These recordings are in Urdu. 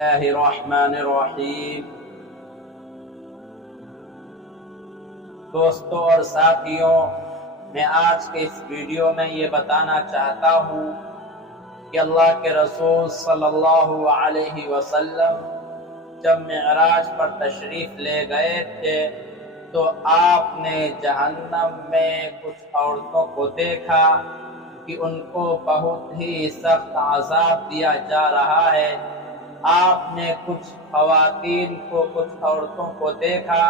اللہ الرحمن الرحیم۔ دوستوں اور ساتھیوں، میں آج کے اس ویڈیو میں یہ بتانا چاہتا ہوں کہ اللہ کے رسول صلی اللہ علیہ وسلم جب معراج پر تشریف لے گئے تھے تو آپ نے جہنم میں کچھ عورتوں کو دیکھا کہ ان کو بہت ہی سخت عذاب دیا جا رہا ہے۔ آپ نے کچھ خواتین کو، کچھ عورتوں کو دیکھا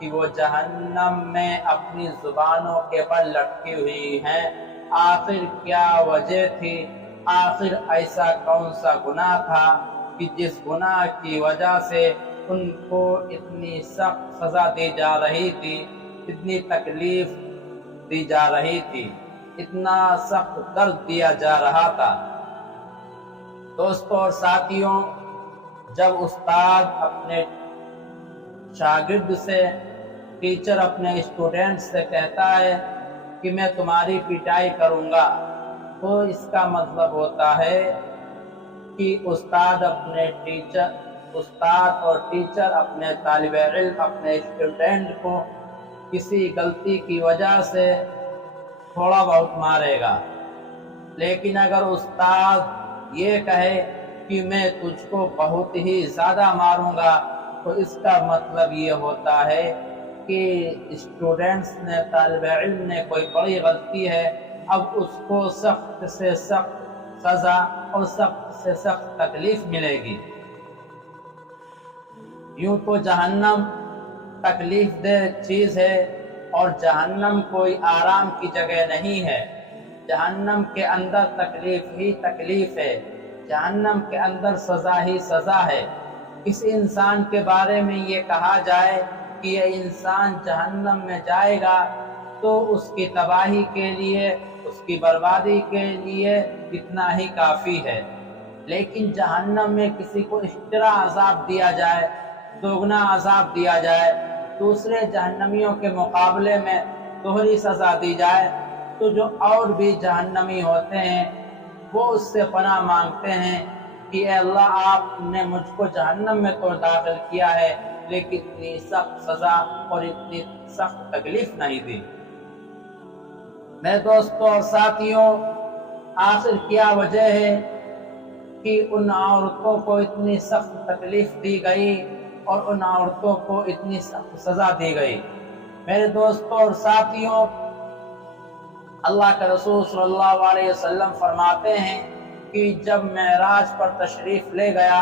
کہ وہ جہنم میں اپنی زبانوں کے بل لٹکی ہوئی ہیں۔ آخر کیا وجہ تھی؟ آخر ایسا کون سا گناہ تھا کہ جس گناہ کی وجہ سے ان کو اتنی سخت سزا دی جا رہی تھی، اتنی تکلیف دی جا رہی تھی، اتنا سخت درد دیا جا رہا تھا؟ دوستوں اور ساتھیوں، جب استاد اپنے شاگرد سے، ٹیچر اپنے اسٹوڈنٹ سے کہتا ہے کہ میں تمہاری پٹائی کروں گا، تو اس کا مطلب ہوتا ہے کہ استاد اور ٹیچر اپنے طالب علم، اپنے اسٹوڈنٹ کو کسی غلطی کی وجہ سے تھوڑا بہت مارے گا۔ لیکن اگر استاد یہ کہے کہ میں تجھ کو بہت ہی زیادہ ماروں گا، تو اس کا مطلب یہ ہوتا ہے کہ اسٹوڈنٹس نے، طالب علم نے کوئی بڑی غلطی ہے، اب اس کو سخت سے سخت سزا اور سخت سے سخت تکلیف ملے گی۔ یوں تو جہنم تکلیف دہ چیز ہے، اور جہنم کوئی آرام کی جگہ نہیں ہے۔ جہنم کے اندر تکلیف ہی تکلیف ہے، جہنم کے اندر سزا ہی سزا ہے۔ اس انسان کے بارے میں یہ کہا جائے کہ یہ انسان جہنم میں جائے گا تو اس کی تباہی کے لیے، اس کی بربادی کے لیے اتنا ہی کافی ہے۔ لیکن جہنم میں کسی کو اس طرح عذاب دیا جائے، دوگنا عذاب دیا جائے، دوسرے جہنمیوں کے مقابلے میں دوہری سزا دی جائے، تو جو اور بھی جہنمی ہوتے ہیں وہ اس سے پناہ مانگتے ہیں کہ اے اللہ، آپ نے مجھ کو جہنم میں تو داخل کیا ہے، لیکن اتنی سخت سزا اور اتنی سخت تکلیف نہیں دی۔ میرے دوستوں اور ساتھیوں، آخر کیا وجہ ہے کہ ان عورتوں کو اتنی سخت تکلیف دی گئی اور ان عورتوں کو اتنی سخت سزا دی گئی؟ میرے دوستوں اور ساتھیوں، اللہ کے رسول صلی اللہ علیہ وسلم فرماتے ہیں کہ جب معراج پر تشریف لے گیا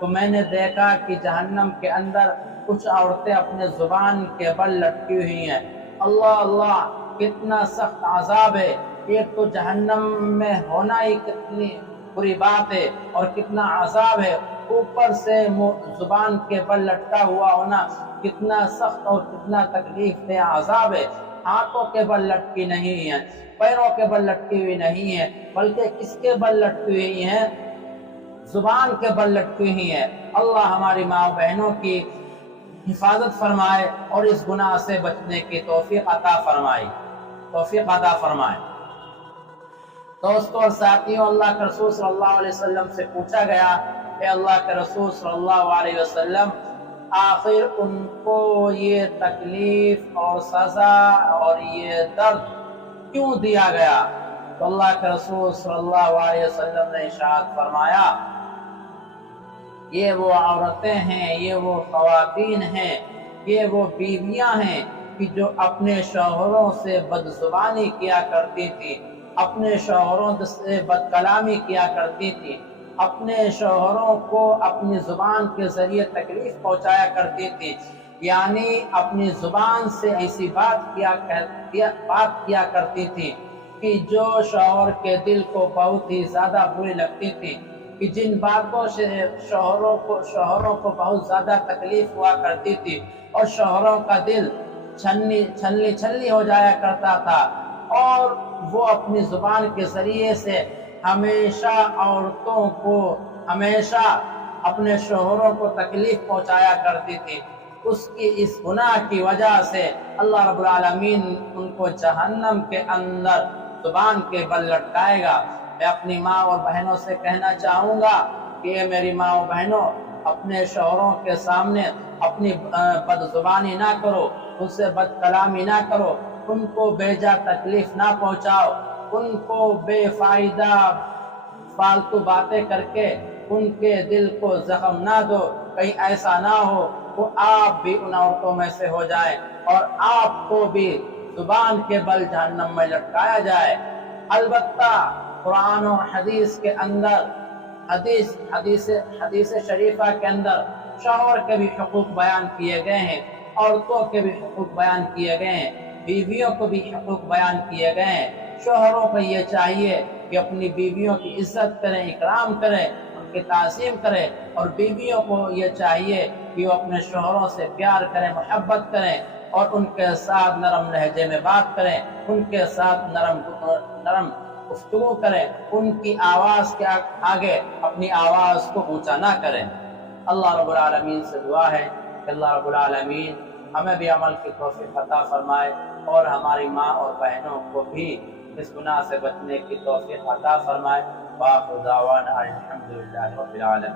تو میں نے دیکھا کہ جہنم کے اندر کچھ عورتیں اپنے زبان کے بل لٹکی ہوئی ہیں۔ اللہ اللہ، کتنا سخت عذاب ہے! ایک تو جہنم میں ہونا ہی کتنی بری بات ہے اور کتنا عذاب ہے، اوپر سے زبان کے بل لٹکا ہوا ہونا کتنا سخت اور کتنا تکلیف دہ عذاب ہے۔ ہاتھوں کے بل لٹکی نہیں ہیں، پیروں کے بل لٹکی ہوئی نہیں ہیں، بلکہ کس کے بل لٹکی ہوئی ہیں؟ زبان کے بل لٹکی ہوئی ہیں۔ اللہ ہماری ماں بہنوں کی حفاظت فرمائے اور اس گناہ سے بچنے کی توفیق عطا فرمائے۔ دوستوں اور ساتھیوں، اللہ کے رسول صلی اللہ علیہ وسلم سے پوچھا گیا، اے اللہ کے رسول صلی اللہ علیہ وسلم، آخر ان کو یہ تکلیف اور سزا اور یہ درد کیوں دیا گیا؟ تو اللہ کے رسول صلی اللہ علیہ وسلم نے ارشاد فرمایا، یہ وہ عورتیں ہیں، یہ وہ خواتین ہیں، یہ وہ بیویاں ہیں کہ جو اپنے شوہروں سے بدزبانی کیا کرتی تھی، اپنے شوہروں سے بد کلامی کیا کرتی تھی، اپنے شوہروں کو اپنی زبان کے ذریعے تکلیف پہنچایا کرتی تھی، یعنی اپنی زبان سے ایسی بات کیا کرتی تھی کہ جو شوہر کے دل کو بہت ہی زیادہ بری لگتی تھی، کہ جن باتوں سے شوہروں کو بہت زیادہ تکلیف ہوا کرتی تھی اور شوہروں کا دل چھلنی ہو جایا کرتا تھا، اور وہ اپنی زبان کے ذریعے سے ہمیشہ عورتوں کو، ہمیشہ اپنے شوہروں کو تکلیف پہنچایا کرتی تھی، اس گناہ کی وجہ سے اللہ رب العالمین ان کو جہنم کے اندر زبان کے بل لٹکائے گا۔ میں اپنی ماں اور بہنوں سے کہنا چاہوں گا کہ اے میری ماں و بہنوں اپنے شوہروں کے سامنے اپنی بدزبانی نہ کرو، ان سے بد کلامی نہ کرو، ان کو بے جا تکلیف نہ پہنچاؤ، ان کو بے فائدہ فالتو باتیں کر کے ان کے دل کو زخم نہ دو، کہیں ایسا نہ ہو وہ آپ بھی ان عورتوں میں سے ہو جائیں اور آپ کو بھی زبان کے بل جہنم میں لٹکایا جائے۔ البتہ قرآن اور حدیث کے اندر حدیث شریفہ کے اندر شوہر کے بھی حقوق بیان کیے گئے ہیں، عورتوں کے بھی حقوق بیان کیے گئے ہیں، بیویوں کو بھی حقوق بیان کیے گئے ہیں۔ شوہروں کو یہ چاہیے کہ اپنی بیویوں کی عزت کریں، اکرام کریں، ان کی تعظیم کریں، اور بیویوں کو یہ چاہیے کہ وہ اپنے شوہروں سے پیار کریں، محبت کریں اور ان کے ساتھ نرم لہجے میں بات کریں، ان کے ساتھ نرم گفتگو کریں، ان کی آواز کے آگے اپنی آواز کو اونچا نہ کریں۔ اللہ رب العالمین سے دعا ہے کہ اللہ رب العالمین ہمیں بھی عمل کی توفیق عطا فرمائے اور ہماری ماں اور بہنوں کو بھی اس گناہ سے بچنے کی توفیق عطا فرمائے۔ وآخر دعوانا الحمدللہ رب العالمین۔